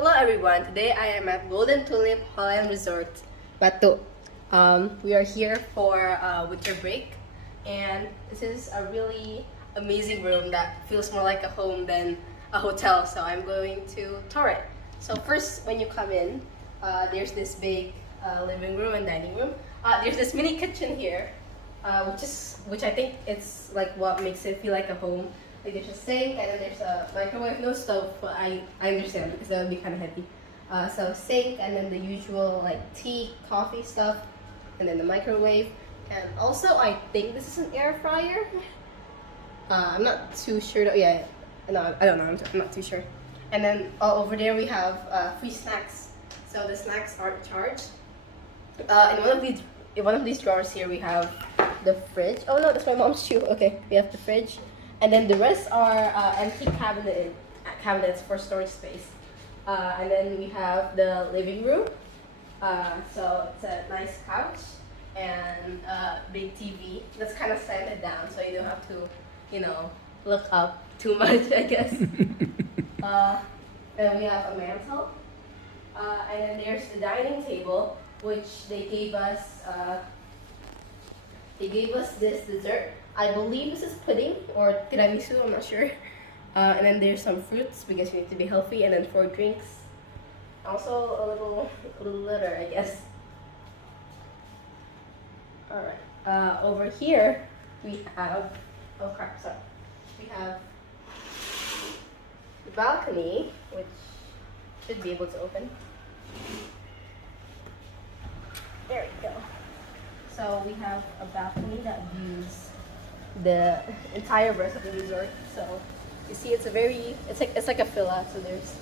Hello everyone, today I am at Golden Tulip Holland Resort, BATU. We are here for winter break, and this is a really amazing room that feels more like a home than a hotel, so I'm going to tour it. So first, when you come in, there's this big living room and dining room. There's this mini kitchen here, which I think it's like what makes it feel like a home. Like there's a sink and then there's a microwave, no stove, but I understand because that would be kind of heavy. So sink and then the usual like tea, coffee stuff, and then the microwave. And also I think this is an air fryer. I'm not too sure though. Yeah, no, I don't know. I'm not too sure. And then all over there we have free snacks. So the snacks aren't charged. In one of these drawers here we have the fridge. Oh no, that's my mom's shoe. Okay, we have the fridge. And then the rest are empty cabinets for storage space. And then we have the living room. So it's a nice couch and a big TV that's kind of slanted down, so you don't have to, look up too much, I guess. And we have a mantle. And then there's the dining table, which they gave us. They gave us this dessert. I believe this is pudding or tiramisu, I'm not sure. And then there's some fruits because you need to be healthy, and then 4 drinks. Also a little litter, I guess. Alright, over here we have, we have the balcony, which should be able to open. There we go. So we have a balcony that views the entire rest of the resort. So you see, it's like a villa. So there's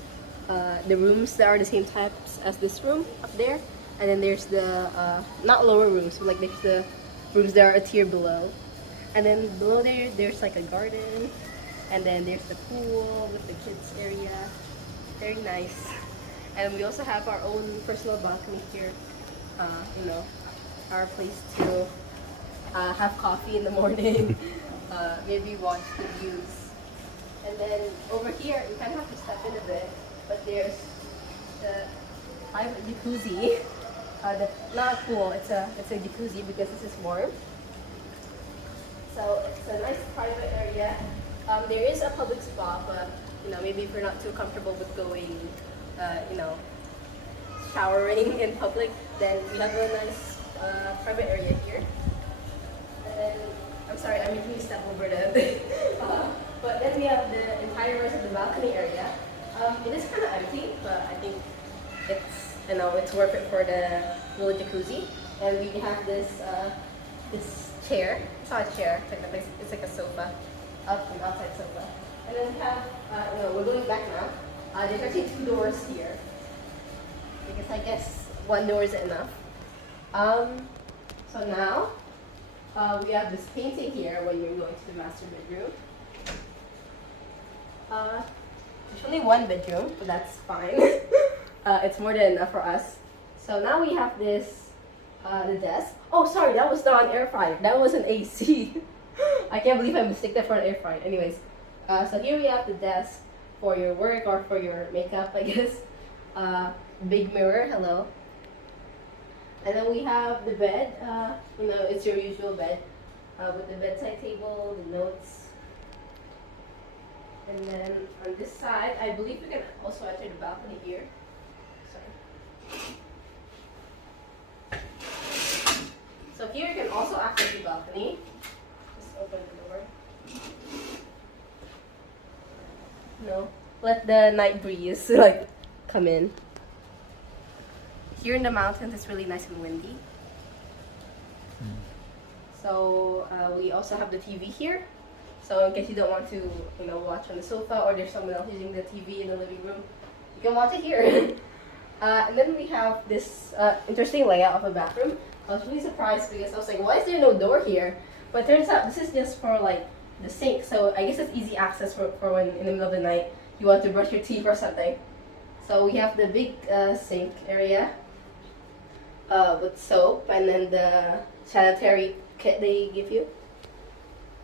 the rooms that are the same types as this room up there, and then there's the not lower rooms, but like there's the rooms that are a tier below, and then below there's like a garden, and then there's the pool with the kids area. Very nice. And we also have our own personal balcony here. Our place to have coffee in the morning, maybe watch the views. And then over here, you kind of have to step in a bit, but there's the private jacuzzi. Not pool, it's a jacuzzi because this is warm. So it's a nice private area. There is a public spa, but maybe if you're not too comfortable with going, showering in public, then we have a nice private area here. And I'm sorry, I'm making you step over the but then we have the entire rest of the balcony area. It is kind of empty, but I think it's worth it for the little jacuzzi. And we have this chair. It's not a chair. It's like a sofa, an outside sofa. And then we have we're going back now. There's actually 2 doors here because I guess 1 door is enough. So now we have this painting here when you're going to the master bedroom. There's only 1 bedroom, but that's fine. It's more than enough for us. So now we have this, the desk. Oh, sorry, that was not an air fryer. That was an AC. I can't believe I mistook that for an air fryer. Anyways, so here we have the desk for your work or for your makeup, I guess. Big mirror, hello. And then we have the bed. It's your usual bed with the bedside table, the notes. And then on this side, I believe we can also enter the balcony here. Sorry. So here you can also access the balcony. Just open the door. Let the night breeze come in. Here in the mountains, it's really nice and windy. So we also have the TV here. So in case you don't want to, watch on the sofa, or there's someone else using the TV in the living room, you can watch it here. And then we have this interesting layout of a bathroom. I was really surprised because I was like, why is there no door here? But turns out this is just for the sink. So I guess it's easy access for when in the middle of the night you want to brush your teeth or something. So we have the big sink area with soap, and then the sanitary kit they give you.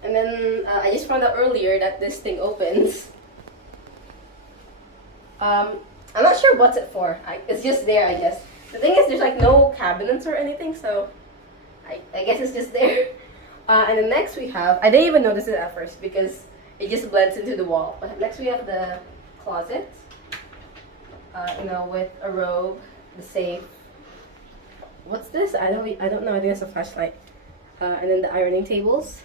And then I just found out earlier that this thing opens. I'm not sure what's it for. It's just there, I guess. The thing is, there's like no cabinets or anything, so I guess it's just there. And then next we have, I didn't even notice it at first because it just blends into the wall. But next we have the closet, you know, with a robe, the safe. What's this? I don't know. I think it's a flashlight. And then the ironing tables.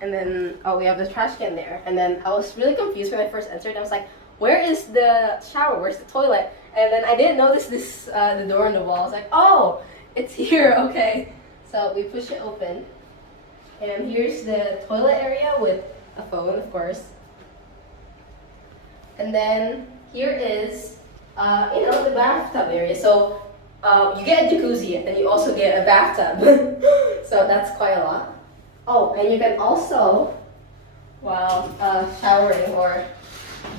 And then, oh, we have the trash can there. And then I was really confused when I first entered. I was like, where is the shower? Where's the toilet? And then I didn't notice this, the door on the wall. I was like, oh, it's here, okay. So we push it open. And here's the toilet area with a phone, of course. And then here is, you know, the bathtub area. So you get a jacuzzi and then you also get a bathtub. So that's quite a lot. Oh, and you can also, while showering or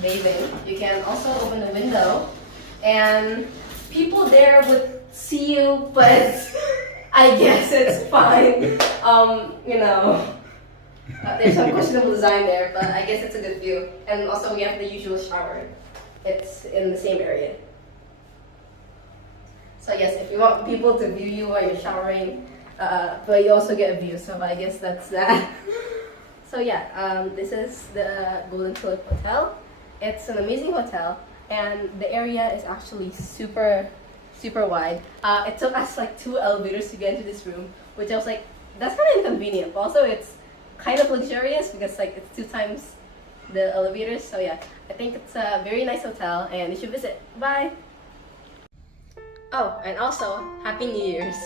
bathing, you can also open the window and people there would see you, but I guess it's fine. You know, there's some questionable design there, but I guess it's a good view. And also we have the usual shower. It's in the same area. So yes, if you want people to view you while you're showering, but you also get a view, so I guess that's that. So yeah, this is the Golden Tulip Hotel. It's an amazing hotel, and the area is actually super wide. It took us like 2 elevators to get into this room, which I was like, that's kind of inconvenient. But also, it's kind of luxurious because like it's 2 times the elevators. So yeah, I think it's a very nice hotel, and you should visit. Bye. Oh, and also, Happy New Year's.